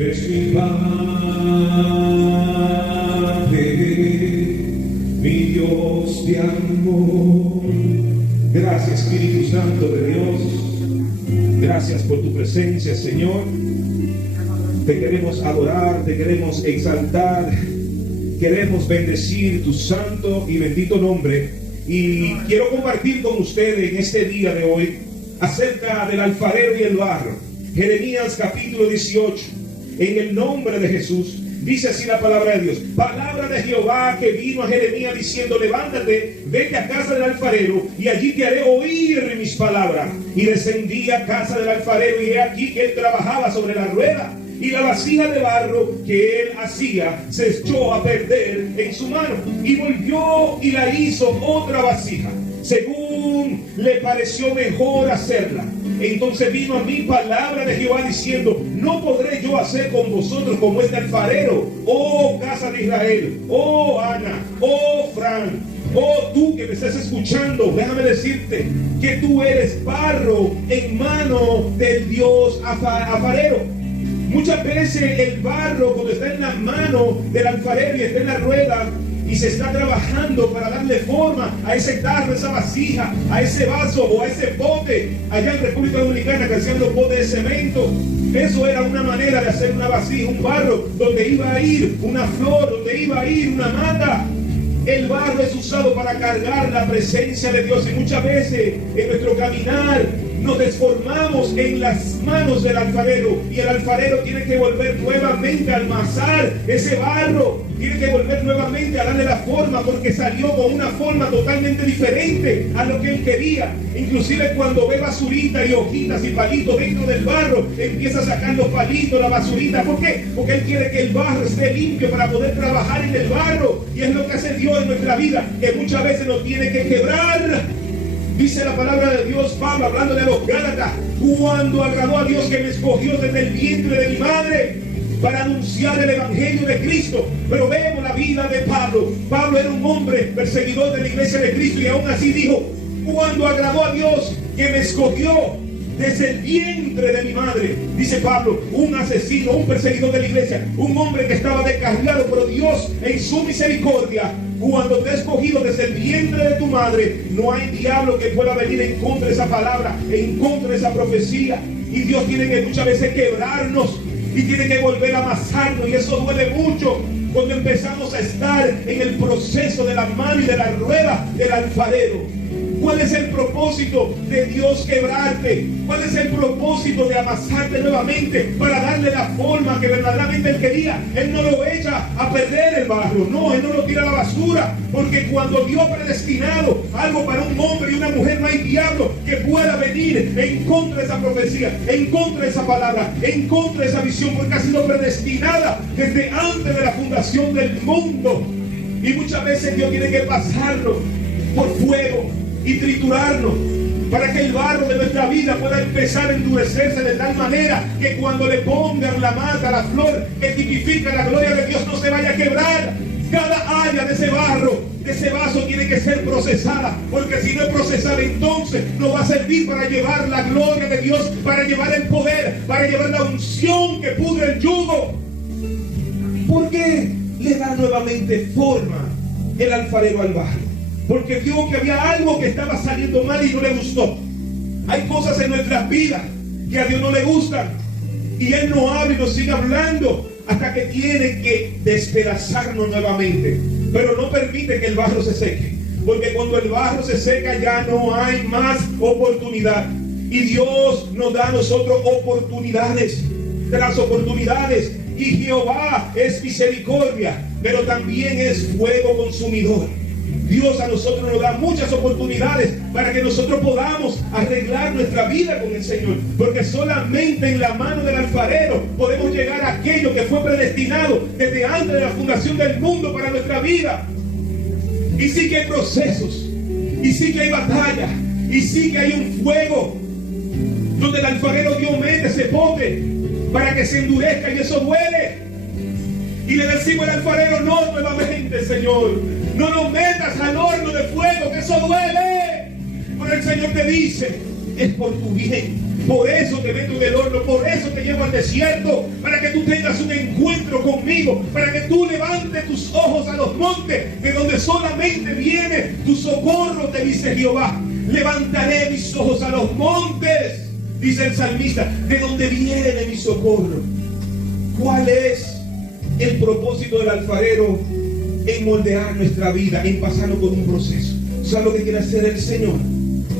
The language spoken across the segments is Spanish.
eres mi Padre, mi Dios de amor. Gracias, Espíritu Santo de Dios. Gracias por tu presencia, Señor. Te queremos adorar, te queremos exaltar, queremos bendecir tu santo y bendito nombre. Y quiero compartir con ustedes en este día de hoy acerca del alfarero y el barro. Jeremías capítulo 18. En el nombre de Jesús, dice así la palabra de Dios. Palabra de Jehová que vino a Jeremías diciendo: levántate, vete a casa del alfarero, y allí te haré oír mis palabras. Y descendí a casa del alfarero, y he aquí que él trabajaba sobre la rueda, y la vasija de barro que él hacía se echó a perder en su mano, y volvió y la hizo otra vasija, según le pareció mejor hacerla. Entonces vino a mí palabra de Jehová diciendo: no podré yo hacer con vosotros como este alfarero, oh casa de Israel, oh Ana, oh Fran, oh tú que me estás escuchando. Déjame decirte que tú eres barro en mano del Dios alfarero. Muchas veces el barro, cuando está en la mano del alfarero y está en la rueda y se está trabajando para darle forma a ese tarro, a esa vasija, a ese vaso o a ese bote, allá en República Dominicana que hacían los botes de cemento, eso era una manera de hacer una vasija, un barro donde iba a ir una flor, donde iba a ir una mata. El barro es usado para cargar la presencia de Dios, y muchas veces en nuestro caminar nos desformamos en las manos del alfarero, y el alfarero tiene que volver nuevamente a amasar ese barro, tiene que volver nuevamente a darle la forma, porque salió con una forma totalmente diferente a lo que él quería. Inclusive cuando ve basurita y hojitas y palitos dentro del barro, empieza a sacar los palitos, la basurita. ¿Por qué? Porque él quiere que el barro esté limpio para poder trabajar en el barro, y es lo que hace Dios en nuestra vida, que muchas veces nos tiene que quebrar. Dice la palabra de Dios, Pablo, hablando de los Gálatas: cuando agradó a Dios que me escogió desde el vientre de mi madre para anunciar el evangelio de Cristo. Pero vemos la vida de Pablo. Pablo era un hombre perseguidor de la iglesia de Cristo, y aún así dijo: cuando agradó a Dios que me escogió desde el vientre de mi madre. Dice Pablo, un asesino, un perseguidor de la iglesia, un hombre que estaba descarriado, pero Dios en su misericordia, cuando te ha escogido desde el vientre de tu madre, no hay diablo que pueda venir en contra de esa palabra, en contra de esa profecía. Y Dios tiene que muchas veces quebrarnos y tiene que volver a amasarnos, y eso duele mucho cuando empezamos a estar en el proceso de la mano y de la rueda del alfarero. ¿Cuál es el propósito de Dios quebrarte? ¿Cuál es el propósito de amasarte nuevamente para darle la forma que verdaderamente Él quería? Él no lo echa a perder el barro, no, Él no lo tira a la basura, porque cuando Dios ha predestinado algo para un hombre y una mujer, no hay diablo que pueda venir en contra de esa profecía, en contra de esa palabra, en contra de esa visión, porque ha sido predestinada desde antes de la fundación del mundo. Y muchas veces Dios tiene que pasarlo por fuego y triturarnos para que el barro de nuestra vida pueda empezar a endurecerse de tal manera que cuando le pongan la mata, la flor que tipifica la gloria de Dios, no se vaya a quebrar. Cada área de ese barro, de ese vaso, tiene que ser procesada, porque si no es procesada, entonces no va a servir para llevar la gloria de Dios, para llevar el poder, para llevar la unción que pudre el yugo. ¿Por qué le da nuevamente forma el alfarero al barro? Porque vio que había algo que estaba saliendo mal y no le gustó. Hay cosas en nuestras vidas que a Dios no le gustan, y Él nos habla y nos sigue hablando hasta que tiene que despedazarnos nuevamente. Pero no permite que el barro se seque, porque cuando el barro se seca ya no hay más oportunidad. Y Dios nos da a nosotros oportunidades tras oportunidades. Y Jehová es misericordia, pero también es fuego consumidor. Dios a nosotros nos da muchas oportunidades para que nosotros podamos arreglar nuestra vida con el Señor, porque solamente en la mano del alfarero podemos llegar a aquello que fue predestinado desde antes de la fundación del mundo para nuestra vida. Y sí que hay procesos, y sí que hay batalla, y sí que hay un fuego donde el alfarero Dios mete ese pote para que se endurezca, y eso duele. Y le decimos al alfarero: no, nuevamente, Señor, no nos metas al horno de fuego, que eso duele. Pero el Señor te dice: es por tu bien, Por eso te meto en el horno, por eso te llevo al desierto, para que tú tengas un encuentro conmigo, para que tú levantes tus ojos a los montes, de donde solamente viene tu socorro, te dice Jehová. Levantaré mis ojos a los montes, dice el salmista, de donde viene mi socorro. ¿Cuál es el propósito del alfarero en moldear nuestra vida, en pasarlo por un proceso? ¿Sabes lo que quiere hacer el Señor?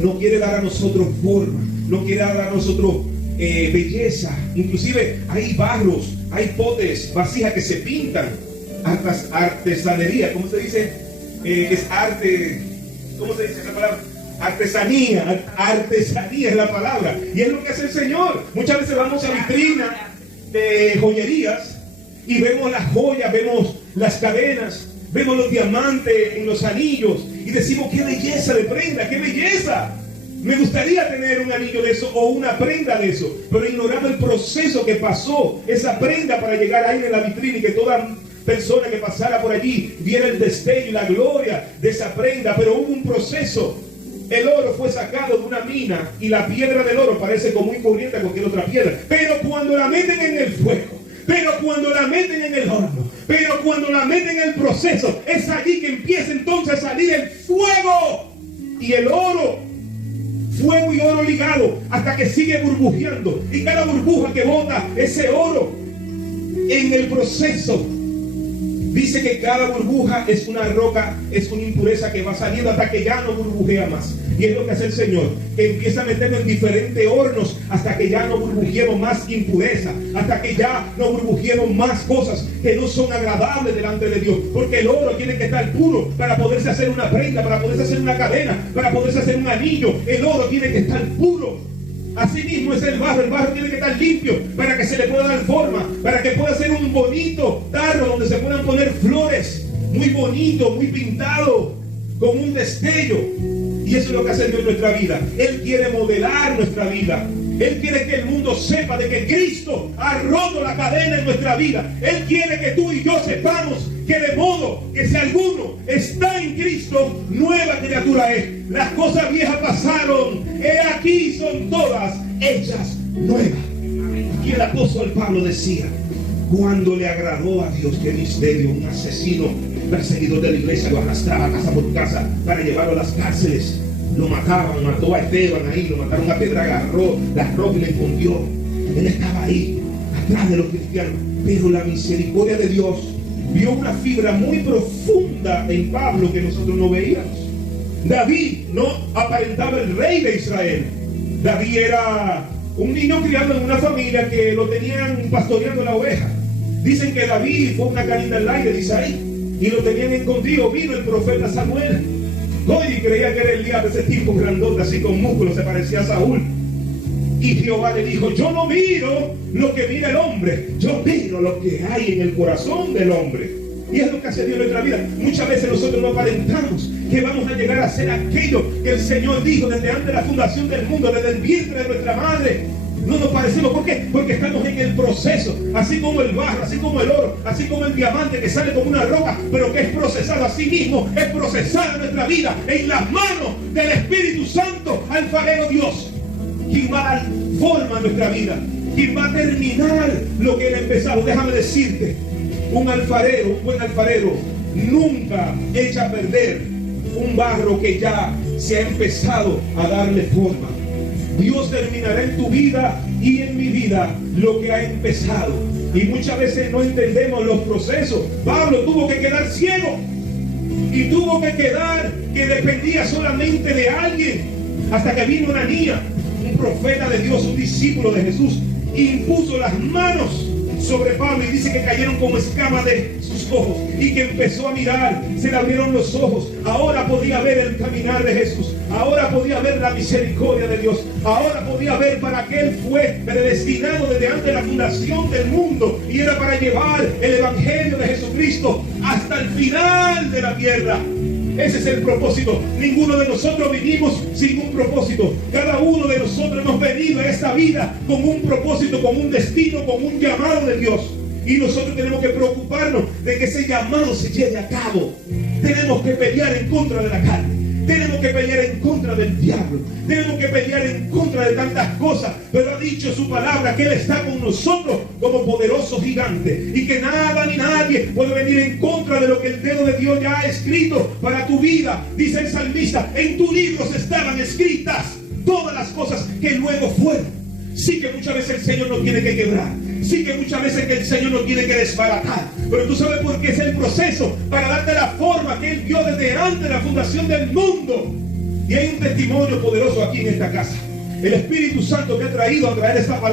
No quiere dar a nosotros forma, no quiere dar a nosotros belleza. Inclusive hay barros, hay potes, vasijas que se pintan. Artesanería, ¿cómo se dice? Es arte, ¿cómo se dice esa palabra? Artesanía, artesanía es la palabra. Y es lo que hace el Señor. Muchas veces vamos a vitrinas de joyerías y vemos las joyas, vemos las cadenas, vemos los diamantes en los anillos y decimos, qué belleza de prenda, qué belleza. Me gustaría tener un anillo de eso o una prenda de eso, pero ignoramos el proceso que pasó esa prenda para llegar ahí en la vitrina y que toda persona que pasara por allí viera el destello y la gloria de esa prenda. Pero hubo un proceso. El oro fue sacado de una mina y la piedra del oro parece como muy corriente a cualquier otra piedra. Pero cuando la meten en el fuego, pero cuando la meten en el horno, pero cuando la meten en el proceso, es allí que empieza entonces a salir el fuego y el oro. Fuego y oro ligado hasta que sigue burbujeando. Y cada burbuja que bota ese oro en el proceso, dice que cada burbuja es una roca, es una impureza que va saliendo hasta que ya no burbujea más. Y es lo que hace el Señor, que empieza a meterlo en diferentes hornos hasta que ya no burbujeemos más impureza, hasta que ya no burbujeemos más cosas que no son agradables delante de Dios. Porque el oro tiene que estar puro para poderse hacer una prenda, para poderse hacer una cadena, para poderse hacer un anillo. El oro tiene que estar puro. Así mismo es el barro tiene que estar limpio para que se le pueda dar forma, para que pueda ser un bonito tarro donde se puedan poner flores, muy bonito, muy pintado, con un destello. Y eso es lo que hace Dios en nuestra vida. Él quiere modelar nuestra vida. Él quiere que el mundo sepa de que Cristo ha roto la cadena en nuestra vida. Él quiere que tú y yo sepamos que de modo que si alguno está en Cristo, nueva criatura es. Las cosas viejas pasaron, he aquí son todas hechas nuevas. Y el apóstol Pablo decía, cuando le agradó a Dios que misterio, un asesino perseguidor de la iglesia lo arrastraba casa por casa para llevarlo a las cárceles. Lo mataban, mató a Esteban ahí, lo mataron a piedra, agarró las ropas y le escondió. Él estaba ahí, atrás de los cristianos. Pero la misericordia de Dios vio una fibra muy profunda en Pablo que nosotros no veíamos. David no aparentaba el rey de Israel. David era un niño criado en una familia que lo tenían pastoreando la oveja. Dicen que David fue una canina al aire de Isaí y lo tenían escondido. Vino el profeta Samuel. Hoy creía que era Elías, ese tipo grandote, así con músculos, se parecía a Saúl. Y Jehová le dijo, yo no miro lo que mira el hombre, yo miro lo que hay en el corazón del hombre. Y es lo que hace Dios en nuestra vida. Muchas veces nosotros no aparentamos que vamos a llegar a ser aquello que el Señor dijo desde antes de la fundación del mundo, desde el vientre de nuestra madre. No nos parecemos. ¿Por qué? Porque estamos en el proceso. Así como el barro, así como el oro, así como el diamante que sale como una roca, pero que es procesado así mismo, es procesada nuestra vida en las manos del Espíritu Santo, alfarero Dios, quien va a dar forma a nuestra vida, quien va a terminar lo que él ha empezado. Déjame decirte, un alfarero, un buen alfarero, nunca echa a perder un barro que ya se ha empezado a darle forma. Dios terminará en tu vida y en mi vida lo que ha empezado. Y muchas veces no entendemos los procesos. Pablo tuvo que quedar ciego y tuvo que quedar que dependía solamente de alguien, hasta que vino Ananías, un profeta de Dios, un discípulo de Jesús, impuso las manos sobre Pablo y dice que cayeron como escamas de sus ojos y que empezó a mirar, se le abrieron los ojos. Ahora podía ver el caminar de Jesús, ahora podía ver la misericordia de Dios, ahora podía ver para qué él fue predestinado desde antes de la fundación del mundo, y era para llevar el evangelio de Jesucristo hasta el final de la tierra. Ese es el propósito. Ninguno de nosotros vivimos sin un propósito. Cada uno de nosotros hemos venido a esta vida con un propósito, con un destino, con un llamado de Dios. Y nosotros tenemos que preocuparnos de que ese llamado se lleve a cabo. Tenemos que pelear en contra de la carne. Tenemos que pelear en contra del diablo. Tenemos que pelear en contra de tantas cosas. Pero ha dicho su palabra que Él está con nosotros como poderoso gigante. Y que nada ni nadie puede venir en contra de lo que el dedo de Dios ya ha escrito para tu vida. Dice el salmista, en tu libro estaban escritas todas las cosas que luego fueron. Sí que muchas veces el Señor nos tiene que quebrar. Sí que muchas veces que el Señor nos tiene que desbaratar. Pero tú sabes por qué es el proceso. Para darte la forma que Él dio desde antes de la fundación del mundo. Y hay un testimonio poderoso aquí en esta casa. El Espíritu Santo me ha traído a traer esta palabra.